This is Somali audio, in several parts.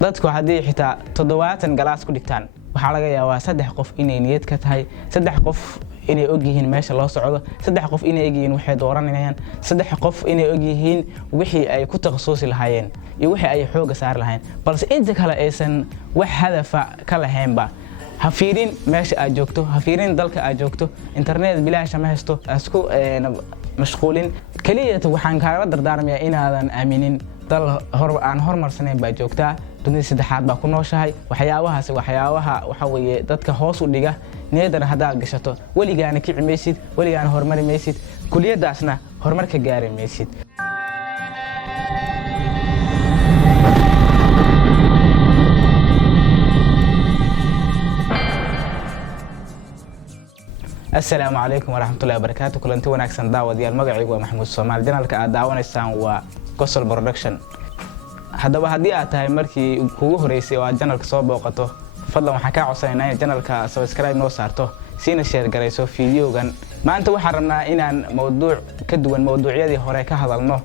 dadku haddii xitaa 70 galaas ku dhigtaan waxaa laga yaabaa 3 qof inay niyad ka tahay 3 qof inay og yihiin meesha loo socdo 3 qof inay og yihiin waxay dooranayaan 3 qof inay og yihiin wixii ay ku takhasusi lahaayeen iyo wixii ay xooga saar lahaayeen balse inta kale aysan wax hadafa ka lahaynba ha fiirin meesha aad joogto ha fiirin dalka aad joogto internet bilaash ma haysto asku mashquulin kaliya waxaan kaaga dardaarmayaa inaadan aaminin dal aan horumarsanayn baa joogtaa dunida saddexaad baa ku nooshahay waxyaabaha waxa weeye dadka hoos u dhiga niyadana hadaad gashato waligaana kici maysid waligaana horumari maysid kuliyadaasna horumar ka gaari maysid السلام عليكم ورحمة الله وبركاته كلنتي وناكسن داوديال magacaygu waa Maxamuud Soomaali channelka aad daawanaysaan waa Gosol Production hadaba hadii aad tahay markii kugu horeysay oo aad channelka soo booqato fadlan waxaan ka codsanaynaa in channelka subscribe noo saarto siina share garayso fiidiyogan maanta waxaan rabnaa inaan mowduuc ka duwan mowduucyadii hore ka hadalno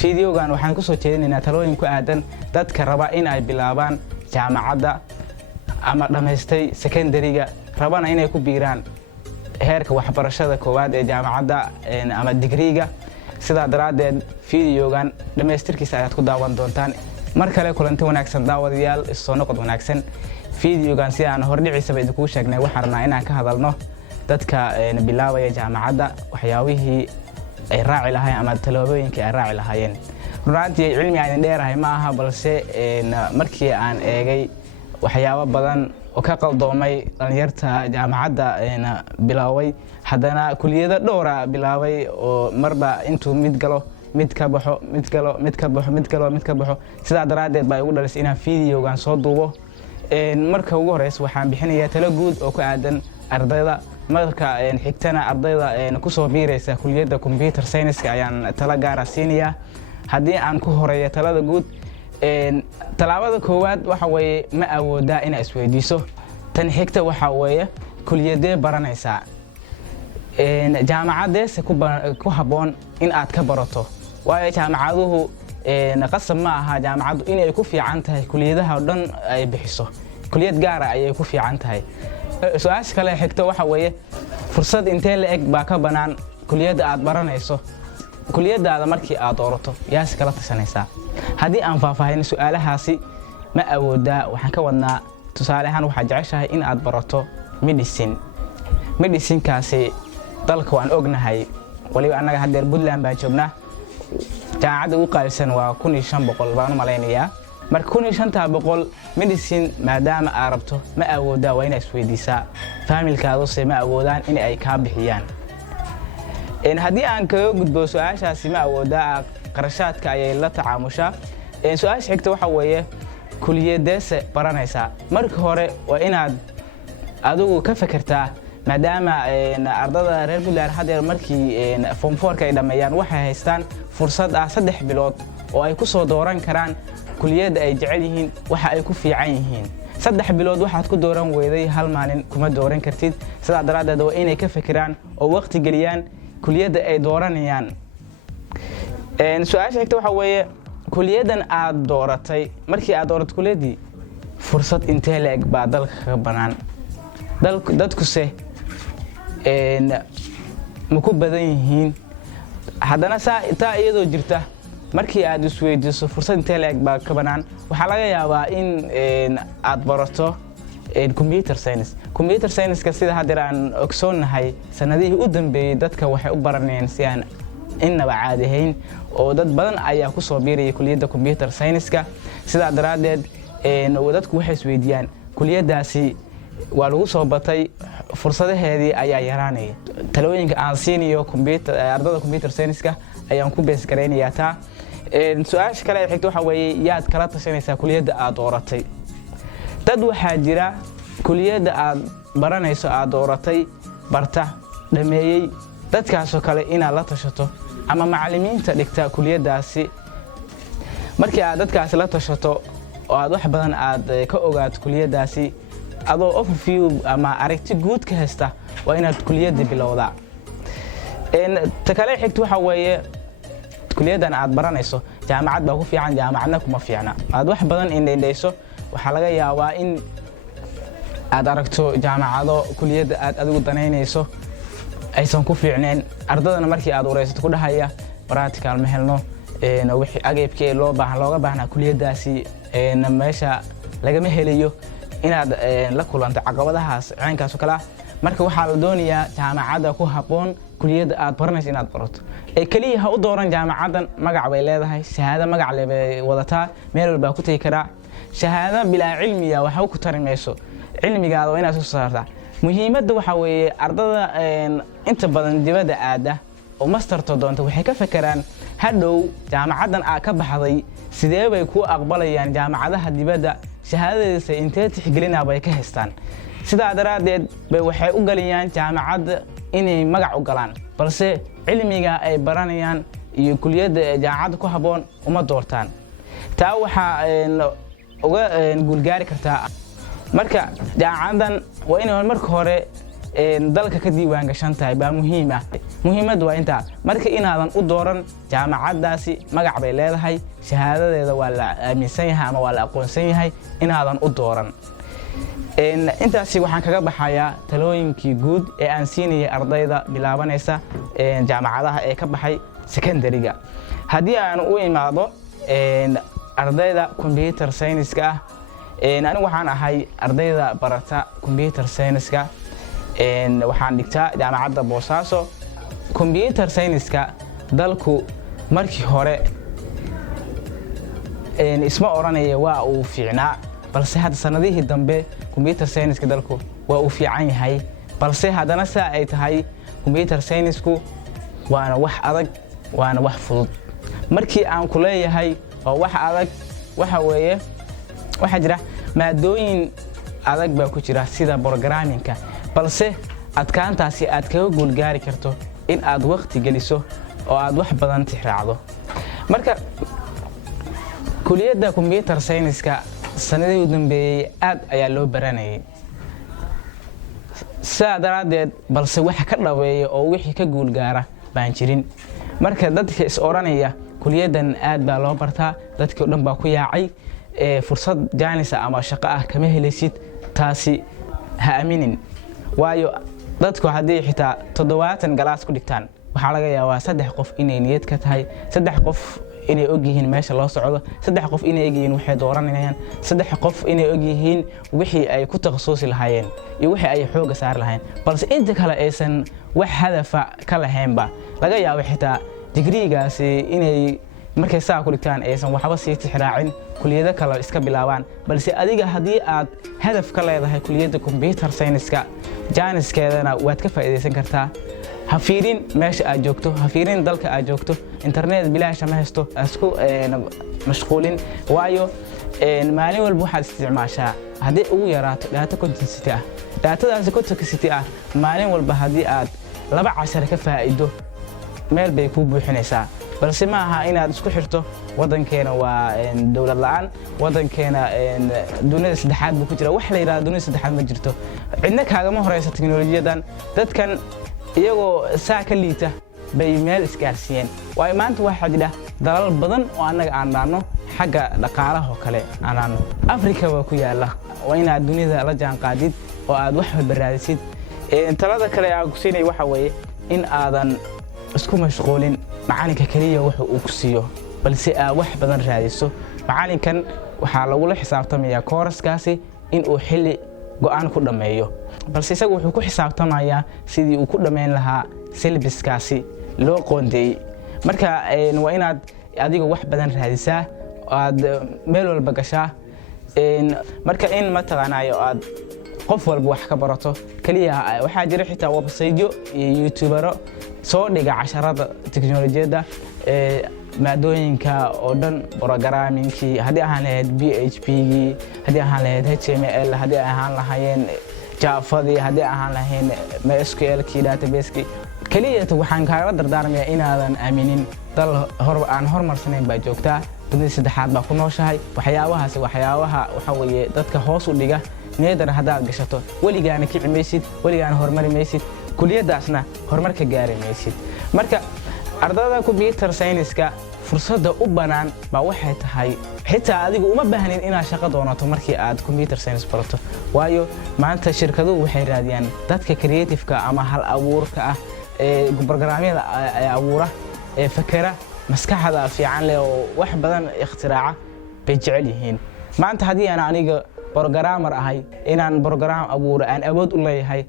fiidiyogan waxaan ku soo jeedinaynaa talooyin ku aadan dadka raba in ay bilaabaan jaamacadda ama dhameystay secondary-ga rabana inay ku biiraan heerka waxbarashada koowaad ee jaamacadda ama degree-ga sida daraadeed fiidiyogan dhameystirkiisa aad ku daawan doontaan mar kale kulanti wanaagsan daawadayaal soo noqod wanaagsan fiidiyogan si aan hordhiciisaba idinku sheegnay waxaan rabnaa inaan ka hadalno dadka bilaabaya jaamacadda waxyaabihii ay raaci lahaayeen ama talaabooyinkii ay raaci lahaayeen runtii cilmi aan dheerahay ma aha balse markii aan eegay waxyaabo badan oo ka qaldoomay dhalinyarta jaamacadda bilaaway haddana kuliyada dhowra bilaaway oo marba intuu mid galo mid ka baxo sida daraadeed baa ugu dhalisay inaan fiidiyogan soo duubo marka ugu horeysa waxaan bixinayaa talo guud oo ku aadan ardayda marka xigtana ardayda ku soo biiraysa kuliyada computer science ayaan talo gaar ah siinayaa haddii aan ku horeeyo talada guud talaabada koowaad waxa weeye ma awoodaa in isweydiiso tan xigta waxa weeye kuliyadee baranaysaa jaamacadeese ku haboon in aad ka barato waayo jaamacaduhu qasab ma aha jaamacadu inay ku fiican tahay kuliyadaha oo dhan ay bixiso kuliyad gaar ah ayay ku fiican tahay su'aasha kale xigta waxa weeye fursad intee la eg baa ka banaan kuliyada aad baranayso kuliyadaada markii aad doorato yaas kala tashanaysaa haddii aan faahfaahin su'aalahaasi ma awoodaa waxaan ka wadnaa tusaale ahaan waxaa jeceshahay in aad barato medicine-kaasi dalka waan ognahay waliba annaga haddeer Puntland baan joognaa jaamacadda ugu qaalisan waa 1500 baan u malaynayaa marka 1500 medicine maadaama aad rabto ma awoodaa waa inaad isweydiisaa familkaaduse ma awoodaan in ay kaa bixiyaan haddii aan kaga gudbo su'aashaasi ma awoodaa qarashaadka ayay la tacaamushaa su'aasha xigta waxa weeye kuliyadeese baranaysaa marka hore waa inaad adigu ka fikirtaa maadaama ardada reer Puntland haddeer markii form 4 ay dhameeyaan waxay haystaan fursad ah 3 bilood oo ay ku soo dooran karaan kuliyada ay jecel yihiin waxa ay ku fiican yihiin 3 bilood waxaad ku dooran weyday hal maalin kuma dooran kartid sida daraadeed waa inay ka fikiraan oo waqti geliyaan kuliyada ay dooranayaan su'aasha xigta waxa weeye kuliyadan aad dooratay markii aad doorato kuliyadii fursad intee la eg baa dalka ka banaan dadkuse ma ku badan yihiin haddana taa iyadoo jirta markii aad isweydiiso fursad intee la eg baa ka banaan waxaa laga yaabaa in aad barato computer science-ka sida haddeer aan ogsoonahay sanadihii u dambeeyay dadka waxay u baranayeen si aan innaba caadi ahayn oo dad badan ayaa ku soo biiraya kuliyada computer science-ka sida daraadeed dadku waxay isweydiiyaan kuliyadaasi waa lagu soo batay fursadaheedii ayaa yaraanaya talooyinka aan siinayo ardada computer science-ka ayaan ku bees gareynayaa taa su'aasha kale xigta waxa weeye yaad kala tashanaysaa kuliyada aad dooratay dad waxaa jira kuliyada aad baranayso aad dooratay barta dhameeyay dadkaasoo kale inaad la tashato ama macallimiinta dhigta kuliyadaasi markii aad dadkaasi la tashato oo aad wax badan aad ka ogaato kuliyadaasi adoo overview ama aragti guud ka haysta waa inaad kuliyada bilowdaa ta kale xigta waxa weeye kuliyadan aad baranayso jaamacad baa ku fiican jaamacadna kuma fiicna aad wax badan indhayso waxa laga yaabaa in aad aragto jaamacado kuliyada aad adigu danaynayso aysan ku fiicneen ardadana markii aad wareysato ku dhahaya practical ma helno wixii agabkii looga baahnaa kuliyadaasi meesha lagama helayo inaad la kulanto caqabadahaas ceenkaas kala marka waxaa la doonayaa jaamacada ku haboon kuliyada aad baranayso inaad barato kaliya ha u dooran jaamacadan magac bay leedahay shahaado magac leh bay wadataa meel walba ku tagi karaa shahaado bilaa cilmiya waxa ku tarimayso cilmigaada waa inaad soo saartaa muhiimadda waxa weeye ardada inta badan dibadda aada oo masterto doonta waxay ka fakaraan hadhow jaamacadan aad ka baxday sidee bay ku aqbalayaan jaamacadaha dibadda shahaadadeeda intee tixgelinaa bay ka haystaan sidaa daraadeed bay waxay u galiyaan jaamacadda inay magac u galaan balse cilmiga ay baranayaan iyo kuliyadda jaamacadda ku haboon uma doortaan taa waxaa uga guulgaari kartaa marka jaamacadan waa inay marka hore dalka ka diiwaan gashan tahay baa muhiim ah muhiimadu waa inta marka inaadan u dooran jaamacadaasi magac bay leedahay shahaadadeeda waa la aaminsan yahay ama waa la aqoonsan yahay inaadan u dooran intaasi waxaan kaga baxayaa talooyinkii guud ee aan siinayay ardayda bilaabanaysa jaamacadaha ee ka baxay secondary-ga haddii aan u imaado ardayda computer science-ka anigu waxaan ahay ardayda barata computer science-ka waxaan dhigtaa jaamacadda Boosaaso computer science-ka dalku markii hore isma oranaya waa uu fiicnaa balse hadda sanadihii dambe computer science-ka dalku waa uu fiican yahay balse haddana saa ay tahay computer science-ku waana wax adag waana wax fudud markii aan ku leeyahay oo wax adag waxa weeye waxa jira maadooyin adag baa ku jira sida programming-ka balse adkaantaasi aad kaga guulgaari karto in aad waqti geliso oo aad wax badan tixraacdo marka kuliyadda computer science-ka sanadihii u dambeeyay aad ayaa loo baranayay saa daraadeed balse waxa ka dhaweeya oo wixii ka guulgaara baan jirin marka dadka is oranaya kuliyadan aad baa loo bartaa dadkii dhan baa ku yaacay fursad jaanisa ama shaqo ah kama helaysid taasi ha aaminin waayo dadku haddii xitaa 70 galaas ku dhigtaan waxaa laga yaabaa 3 qof inay niyad ka tahay 3 qof inay og yihiin meesha loo socdo 3 qof inay og yihiin waxay dooranayaan 3 qof inay og yihiin wixii ay ku takhasusi lahaayeen iyo wixii ay xoog saar lahaayeen balse inta kale aysan wax hadafa ka lahaynba laga yaabo xitaa digrigaasi inay markay saa ku dhigtaan aysan waxba sii tixraacin kuliyada kale iska bilaabaan balse adiga hadii aad hadaf ka leedahay kuliyada computer science-ka jaaniskeedana waad ka faa'iideysan kartaa ha fiirin meesha aad joogto ha fiirin dalka aad joogto internet bilaash ma haysto asku mashquulin waayo maalin walba waxaad isticmaashaa hadii ugu yaraato data quantity ah datadaasi quantity ah maalin walba hadii aad 2 cashar ka faa'iido meel bay ku buuxinaysaa balse ma aha inaad isku xirto wadankeena waa dawlad la'aan wadankeena dunida saddexaad buu ku jira wax la yiraahdo dunida saddexaad ma jirto cidna kaaga ma horeysa teknoolajiyadan dadkan iyagoo saa ka liita bay meel isgaarsiiyeen way maanta waxa jira dalal badan oo anaga aan dhaano xagga dhaqaalaha kale aan Afrika waa ku yaala waa inaad dunida la jaan qaadid oo aad wax baraadisid talada kale aan ku siinay waxa weeye in aadan isku mashquulin macalinka kaliya waxa uu ku siiyo balse aad wax badan raadiso macalinkan waxa lagu la xisaabtamayaa kooraskaasi in uu xilli go'aan ku dhameeyo balse isagu wuxuu ku xisaabtamayaa sidii uu ku dhameyn lahaa syllabuskaasi loo qoondeey marka waa inaad adiga wax badan raadisaa aad meel walba gashaa marka in ma taqaanayo aad qof walba wax ka barato kaliya waxa jira xitaa website-yo iyo youtubero soo dhiga casharada teknoolajiyada maadooyinka oo dhan programming-kii hadii aan lahayd PHP-gii hadii aan lahayd HTML hadii aan lahayn Java-dii hadii aan lahayn MySQL-kii database-kii kaliya waxaan kaaga dardaarmayaa inaadan aaminin dal aan horumarsanayn baa joogtaa dunida saddexaad baa ku nooshahay waxyaabahaasi waxyaabaha waxa weeye dadka hoos u dhiga niyadana hadaad gashato waligaana kici maysid waligaana horumari maysid kuliyadaasna horumarka gaari maysid marka ardayda computer science-ka fursadda u banaan baa waxay tahay xitaa adigu uma baahnin inaad shaqo doonato markii aad computer science barato waayo maanta shirkaduhu waxay raadiyaan dadka creative-ka ama hal abuurka ah ee barnaamijyada ay abuura ee fakara maskaxda fiican leh oo wax badan ikhtiraca bay jecel yihiin maanta haddii aan aniga programmer ahay inaan program abuuro aan awood u leeyahay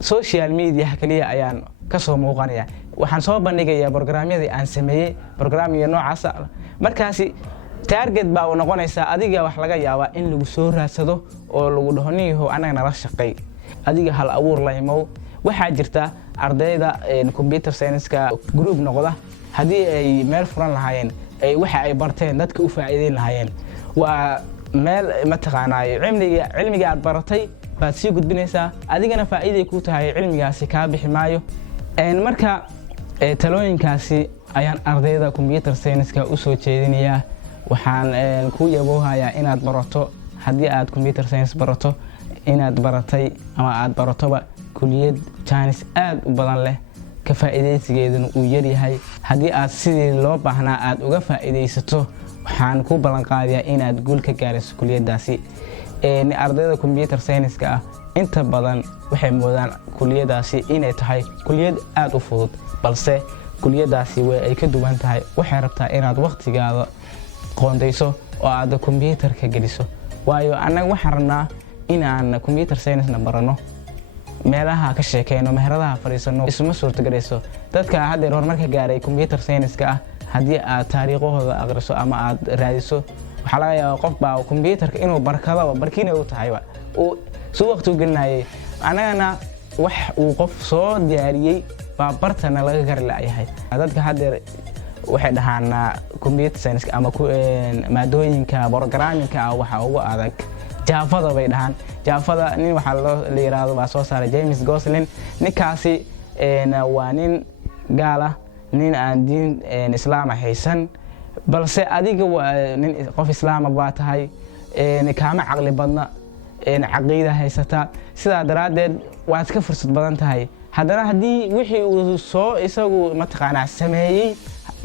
social media kaliya ayaan ka soo muuqanaya waxaan soo bandhigayaa barnaamijyada aan sameeyay barnaamijyo noocaas ah markaasi target baa uu noqonaysa adiga wax laga yaabaa in lagu soo raadsado oo lagu dhahoniyo anaga nala shaqay adiga hal abuur la imow waxaa jirta ardayda computer science-ka group noqda haddii ay meel furan lahaayeen ay waxa ay barteen dadka u faa'iideyn lahaayeen waa meel ma taqaanaay cilmiga aad baratay baad sii gudbinaysaa adigana faa'iiday ku tahay cilmigaasi ka bixi maayo marka talooyinkaasi ayaan ardayda computer science-ka u soo jeedinayaa waxaan ku yaboohayaa inaad barato haddii aad computer science barato inaad baratay ama aad baratoba kuliyad chance aad u badan leh ka faa'iideysigeeduna uu yar yahay haddii aad sidii loo baahnaa aad uga faa'iideysato waxaan ku ballan qaadayaa inaad guul ka gaarayso kuliyadaasi ardayda computer science-ka ah inta badan waxay moodaan kuliyadaasi inay tahay kuliyad aad u fudud balse kuliyadaasi way ay ka duwan tahay waxay rabtaa inaad waqtigaada qoondayso oo aad computer-ka geliso waayo anaga waxaan rabnaa inaan computer science-na barano meelaha ka sheekeyno meheradaha fariisano isma suurtagelayso dadka hadda horumarka gaaray computer science-ka ah haddii aad taariikhooda aqriso ama aad raadiso waxaa laga yaabaa qof baa computer-ka inuu barkado barkiina u tahayba uu soo waqti u gelinayay anagana wax uu qof soo diyaariyay baa bartana laga gar laayahay dadka hadda waxay dhahaan computer science ama maadooyinka programming-ka waxa ugu adag jaafada bay dhahaan jaafada nin waxa la yiraahdo baa soo saaray James Gosling ninkaasi waa nin gaal ah nin aan diin islaam haysan balse adiga waa nin qof islaam baa tahay kaama caqli badna caqiida haysata sida daraadeed waad ka fursad badan tahay haddana haddii wixii uu soo isagu ma taqaanaa sameeyay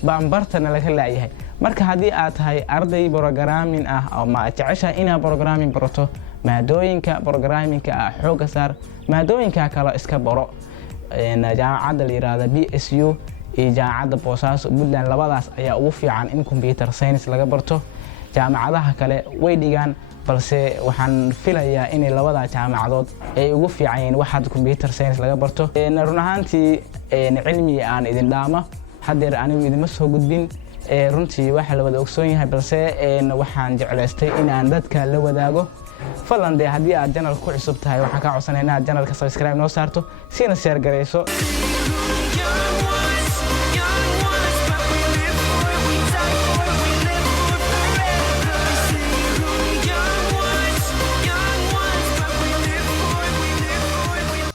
baan bartana laga laayahay marka haddii aad tahay arday programming ah ama jecesha inaad programming barato maadooyinka programming-ka xooga saar maadooyinka kale iska baro jaamacadda la yiraahdo BSU iyo jaamacadda Boosaaso Puntland labadaas ayaa ugu fiican in computer science laga barto jaamacadaha kale way dhigaan balse waxaan filayaa in labada jaamacadood ay ugu fiican yihiin waxa computer science laga barto run ahaantii cilmi aan idin dhaama hadeer anigu idin ma soo gudbin runtii waxa la wada ogsoon yahay balse waxaan jeclaystay in aan dadka la wadaago falan haddii aad channel ku cusub tahay waxaan ka codsanaynaa channelka subscribe noo saarto sina share gareyso